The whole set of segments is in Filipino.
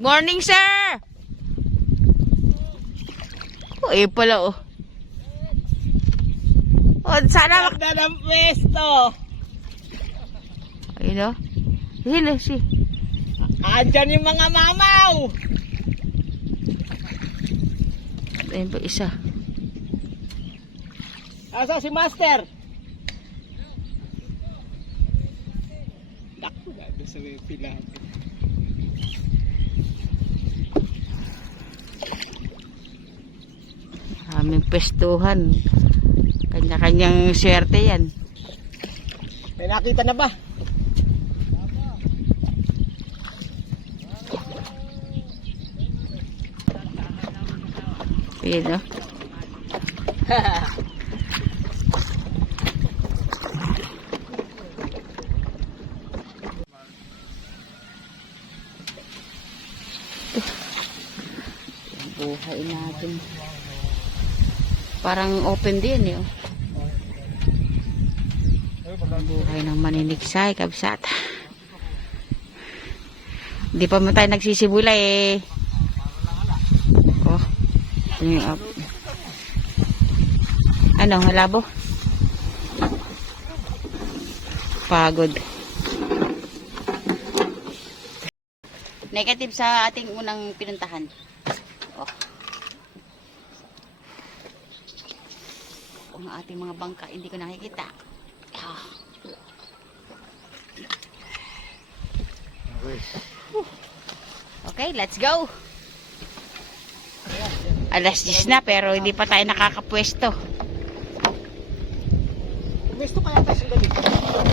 Morning, sir! Oh, eh pala, oh. Oh, sana Ganda ng pwesto. Ayun, oh. Ayun, oh, si. Andyan yung mga mamaw. Ayun pa, isa. Asa si Master? Naku, nado sa may pila. Aming pwestuhan. Kanya-kanyang swerte yan. May nakita na ba? Ayun, oh. Buhay natin. Parang open din, eh. Oh. Buhay ng maniniksay, kabsat. Hindi pa mo tayo nagsisibula, eh. Oh. Up. Ano, malabo? Pagod. Negative sa ating unang pinuntahan. Oh. Ang ating mga bangka, hindi ko nakikita. Ah. Okay, let's go. Alas 10 na pero hindi pa tayo nakakapwesto. Pwesto kaya tayo sila dito.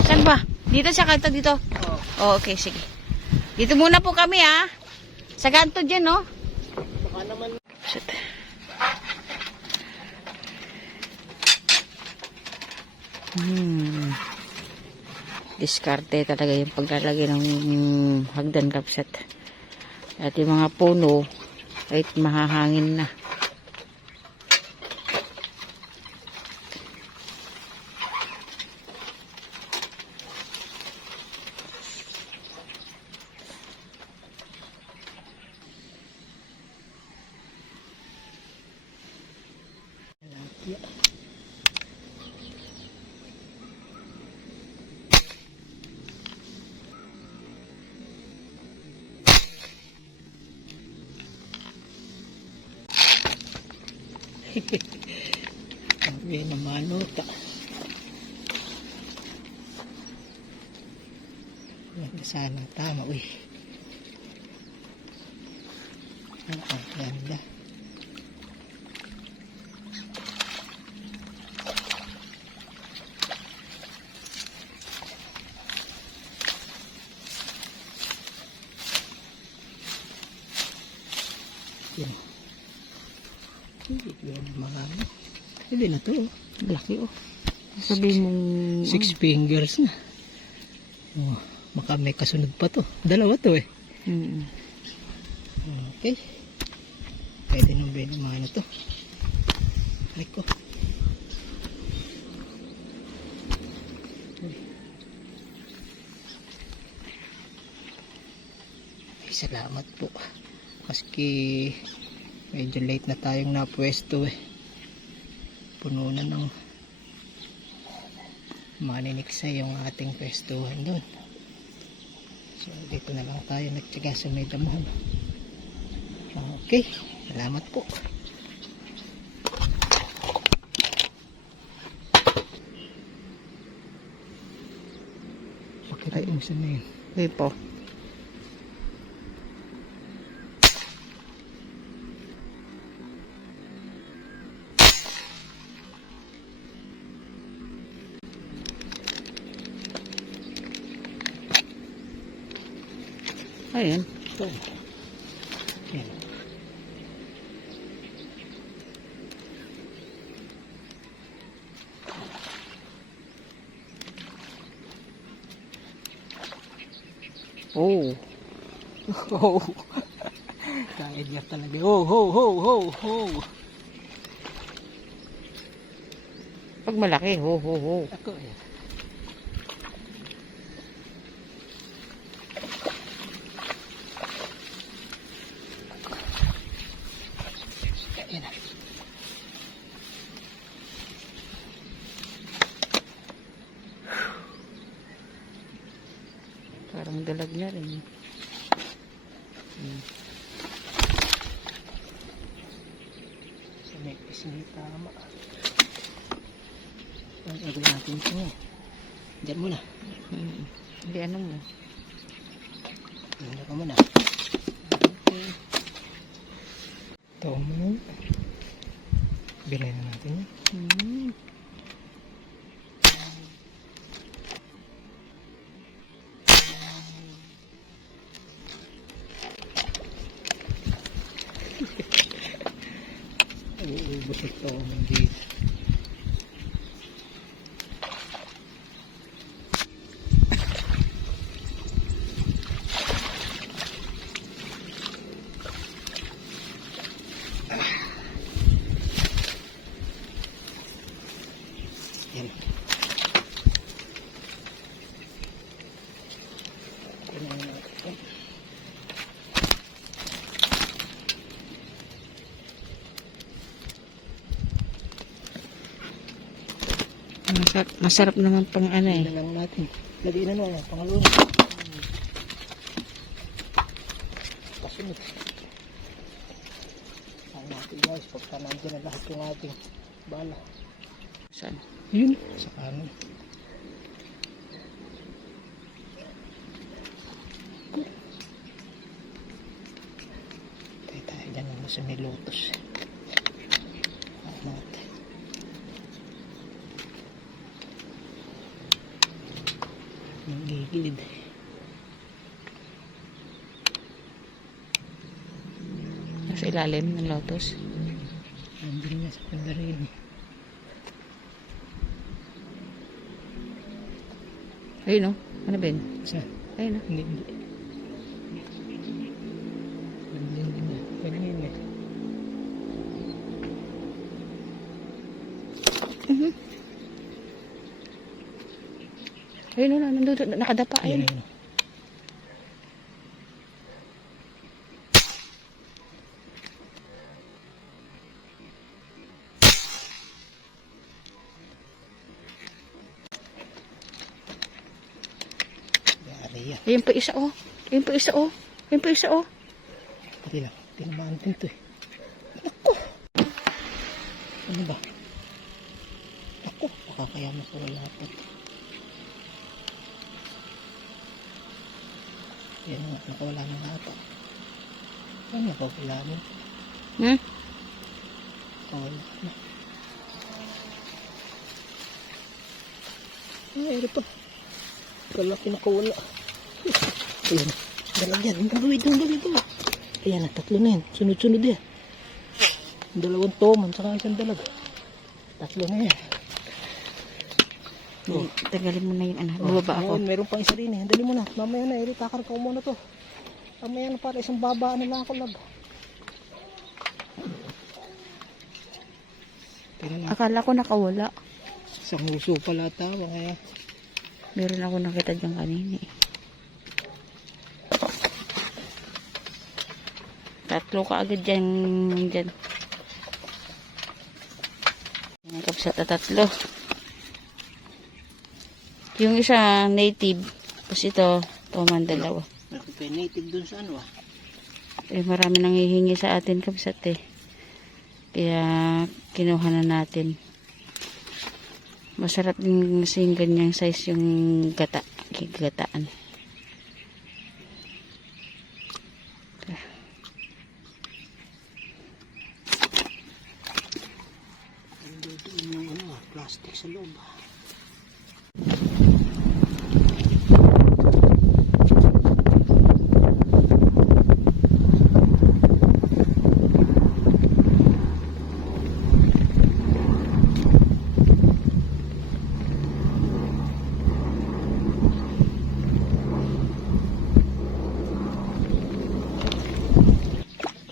Saan ba? Dito siya kanta dito? Oh, okay, sige. Dito muna po kami, ha. Sa ganto dyan, no? Baka naman. Shit. Diskarte talaga yung paglalagay ng hagdan, kapsat. At yung mga puno ay mahahangin na. Sabi na manuta. Yan sana tama, uy. Ang ganda. Yan. Marami. Hindi na to. Laki, oh. Sabihin mong 6 fingers na. Oh, baka may kasunod pa to. Dalawa to, eh. Okay. Pwede nung mga ano to. Ay ko. Ay, salamat po. Maski medyo late na tayong napwesto, eh. Puno na ng maniniksay yung ating pwestuhan doon. So dito na lang tayo nagtiyaga sa may damuhan. Okay, salamat po. Pakita yung isa na yun. okay po. Ayan. Yan. Oh. Oh. Kaya niya talaga. Oh, ho, ho, ho, ho. Pag malaki, ho, ho, ho. Ako, eh. dalag niya rin. Sa may pisngi tama. Ang gagawin natin ito nga. Diyan muna. Hindi, ano mo? Diyan ka muna. Ito mo. Bilay na natin yan. Uubos ito ng dito. Yan. Kunain natin. Masarap naman pang ano eh. Lagyan na lang natin. Lagyan na naman. Pangalawa. Pasunod. Ang natin guys. Pagka nandiyan na lahat yung ating bala. Saan? Yun. Sa kanan. Tayo dyan naman sa may lotus. Natin. Nagigilid. Nasa ilalim ng lotus. Nandun nga sa pandarin. Ayun o. Ano ba yun? Sa? Ayun o. Hindi. Nandun din na. Ganyan eh. Ayun o. Nandun. Nakadapa. Ayun. Ayun. Yan. Ayun pa isa o. Ayun pa isa o. Ayun pa isa o. Pati lang. Tinamaan din ito eh. Ako! Ano ba? Ako! Pakakayaman ko na lahat ito. Yan nga. Nakawala na nga ito. Ano nakawala na? Nakawala na. Ay, ano pa? Kalaki nakawala. Ayan. Dalag yan. Ang gawin ito. Ayan na. Tatlo na yan. Sunod-sunod yan. Dalawang toman. Saka isang dalag. Tatlo na yan. Tagalin mo na yung ano. Bubaba ako. Meron pang isa rin eh. Dali mo na. Mamaya na. Iritakar ko muna to. Mamaya na para isang babaan nila ako lag. Akala ko nakawala. Isang huso pala tawa kaya. Meron ako nakita dyan kanina eh. Tatlo ka agad dyan. Nangkap sa tatlo. Yung isa native. Tapos ito, toman dalawa. Native dun sa ano ah. Eh, marami nang hihingi sa atin kapsat eh. Kaya kinuha na natin. Masarap din kasi yung ganyang size yung gataan. Yung ano, plastic sa loob.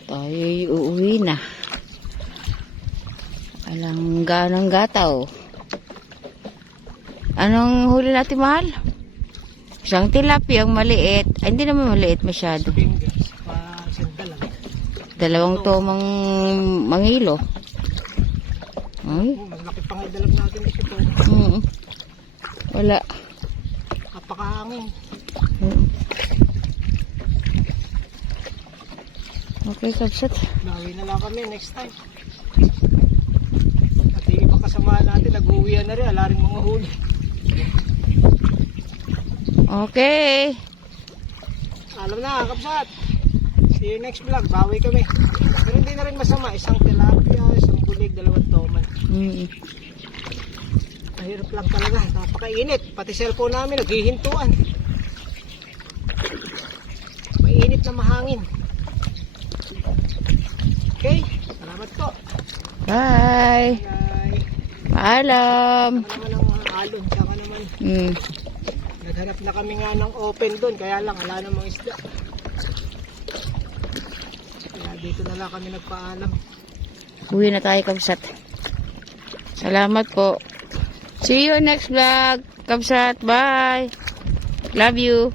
Tayo'y uuwi na. Alang ganang gataw. Anong huli natin, mahal? Isang tilapia, ang maliit. Ay, hindi naman maliit masyado. Fingers, isang dalag. Dalawang tomang mangilo. Ay. Mas laki pa nga dalag natin ito. Wala. Napakahangin. Okay, kabsat. Bawi na lang kami next time. At yung iba kasama natin, nag-uwian na rin. Ala rin mga huli. Okay. Alam na, kapsat. See you next vlog. Bawi kami. Pero hindi na rin masama. Isang tilapia, isang bulig, 2 toman. Mahirap lang talaga. Napakainit. Pati cellphone namin, naghihintuan. Mainit na mahangin. Okay. Salamat po. Bye. Bye. Paalam. Saka naman ang alon. Saka naman. Naghanap na kami nga ng open doon. Kaya lang, wala namang isda. Kaya dito na lang kami nagpaalam. Uwi na tayo, kabsat. Salamat po. See you next vlog, kabsat. Bye. Love you.